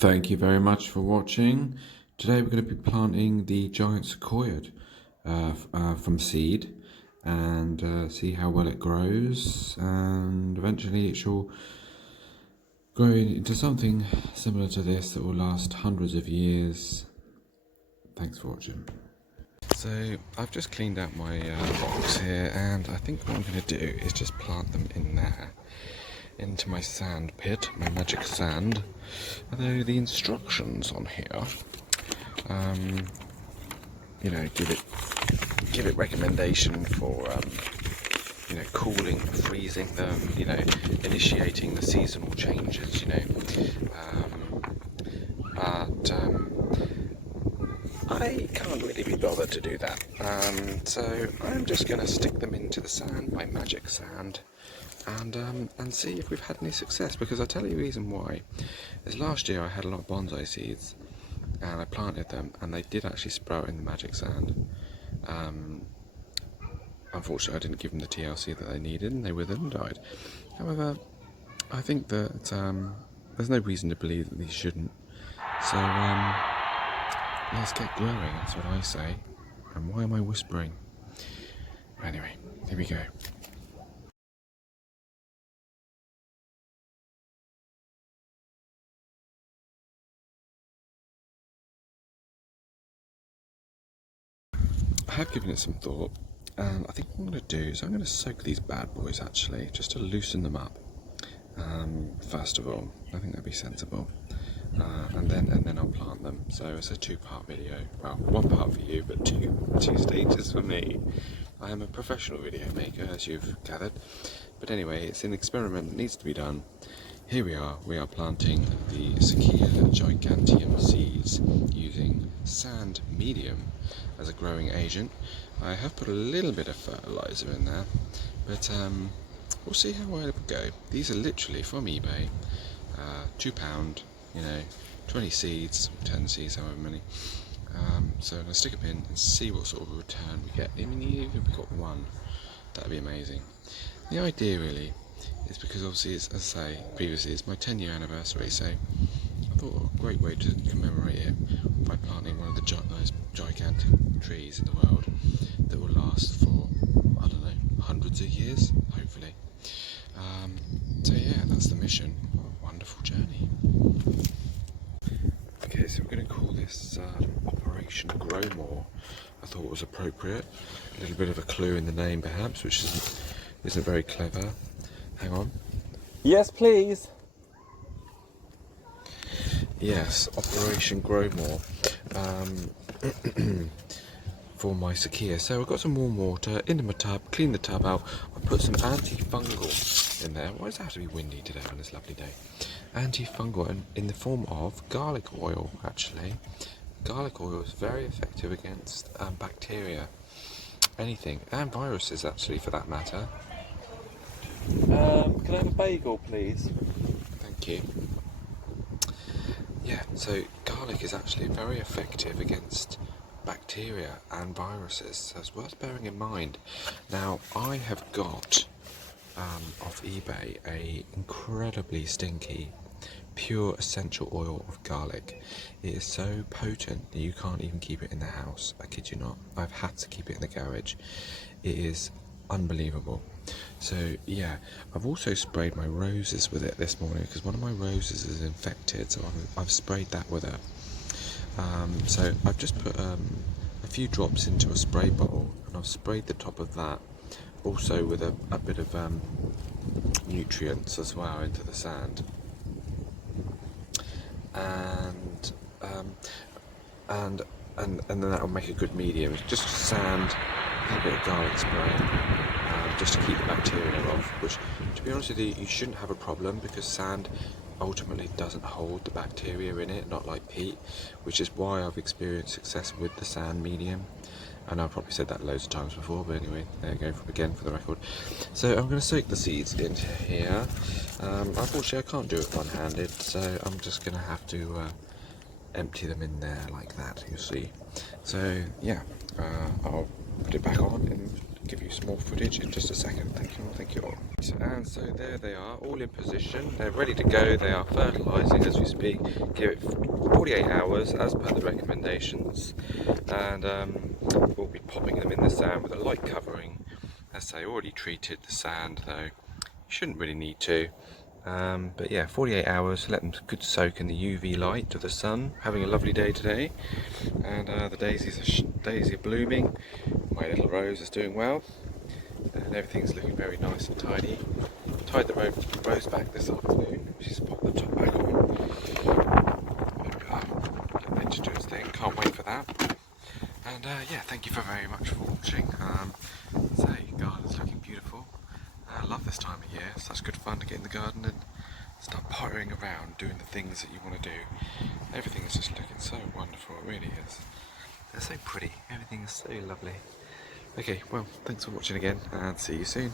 Thank you very much for watching. Today we're going to be planting the giant sequoia from seed and see how well it grows, and eventually it shall grow into something similar to this that will last hundreds of years. Thanks for watching. So I've just cleaned out my box here, and I think what I'm going to do is just plant them in there, into my sand pit, my magic sand. Although the instructions on here, give it recommendation for cooling, freezing them, initiating the seasonal changes, but I can't really be bothered to do that. So I'm just going to stick them into the sand, my magic sand, and see if we've had any success. Because I'll tell you the reason why. Is last year I had a lot of bonsai seeds, and I planted them, and they did actually sprout in the magic sand. Unfortunately, I didn't give them the TLC that they needed, and they withered and died. However, I think that there's no reason to believe that these shouldn't. So let's get growing, that's what I say. And why am I whispering? Anyway, here we go. I have given it some thought, and I think what I'm going to do is I'm going to soak these bad boys actually, just to loosen them up. First of all, I think that'd be sensible. And then I'll plant them. So it's a two-part video. Well, one part for you, but two stages for me. I am a professional video maker, as you've gathered. But anyway, it's an experiment that needs to be done. Here we are planting the Sequoia giganteum seeds using sand medium as a growing agent. I have put a little bit of fertilizer in there, but we'll see how well it will go. These are literally from eBay, £2, 20 seeds, 10 seeds, however many. So I'm going to stick them in and see what sort of return we get. I mean, even if we got one, that'd be amazing. The idea really is because obviously, as I say previously, it's my 10-year anniversary, so I thought a great way to commemorate it by planting one of the most gigantic trees in the world that will last for, I don't know, hundreds of years, hopefully. So yeah, that's the mission. What a wonderful journey. Okay, so we're going to call this Operation Grow More. I thought it was appropriate. A little bit of a clue in the name perhaps, which isn't very clever. Hang on. Yes, please. Yes, Operation Grow More for my Sequoia. So I've got some warm water into my tub, clean the tub out. I put some antifungal in there. Why does it have to be windy today on this lovely day? Antifungal in the form of garlic oil, actually. Garlic oil is very effective against bacteria, anything, and viruses actually for that matter. Can I have a bagel, please? Thank you. Yeah, so garlic is actually very effective against bacteria and viruses, so it's worth bearing in mind. Now, I have got off eBay a incredibly stinky pure essential oil of garlic. It is so potent that you can't even keep it in the house. I kid you not. I've had to keep it in the garage. It is unbelievable. So yeah, I've also sprayed my roses with it this morning because one of my roses is infected, so I've sprayed that with it. So I've just put a few drops into a spray bottle, and I've sprayed the top of that also with a bit of nutrients as well into the sand, and then that will make a good medium. Just sand, a little bit of garlic spray, just to keep the bacteria off, which, to be honest with you, you shouldn't have a problem because sand ultimately doesn't hold the bacteria in it, not like peat, which is why I've experienced success with the sand medium. And I've probably said that loads of times before, but anyway, there you go, again for the record. So I'm going to soak the seeds into here. Unfortunately I can't do it one-handed, so I'm just going to have to empty them in there like that, you see. So yeah, I'll put it back on and give you some more footage in just a second. Thank you all. And so there they are, all in position. They're ready to go. They are fertilising as we speak. Give it 48 hours as per the recommendations, and we'll be popping them in the sand with a light covering. As I already treated the sand though, you shouldn't really need to. But yeah, 48 hours, let them good soak in the UV light of the sun. Having a lovely day today, and the daisies are blooming. My little rose is doing well, and everything's looking very nice and tidy. Tied the rose back this afternoon. She's popped the top back on. Let nature do its thing. Can't wait for that. And yeah, thank you very much for watching. Garden's looking beautiful. I love this time of year. Such good fun to get in the garden and start pottering around, doing the things that you want to do. Everything is just looking so wonderful, it really is. They're so pretty, everything is so lovely. Okay, well, thanks for watching again, and see you soon.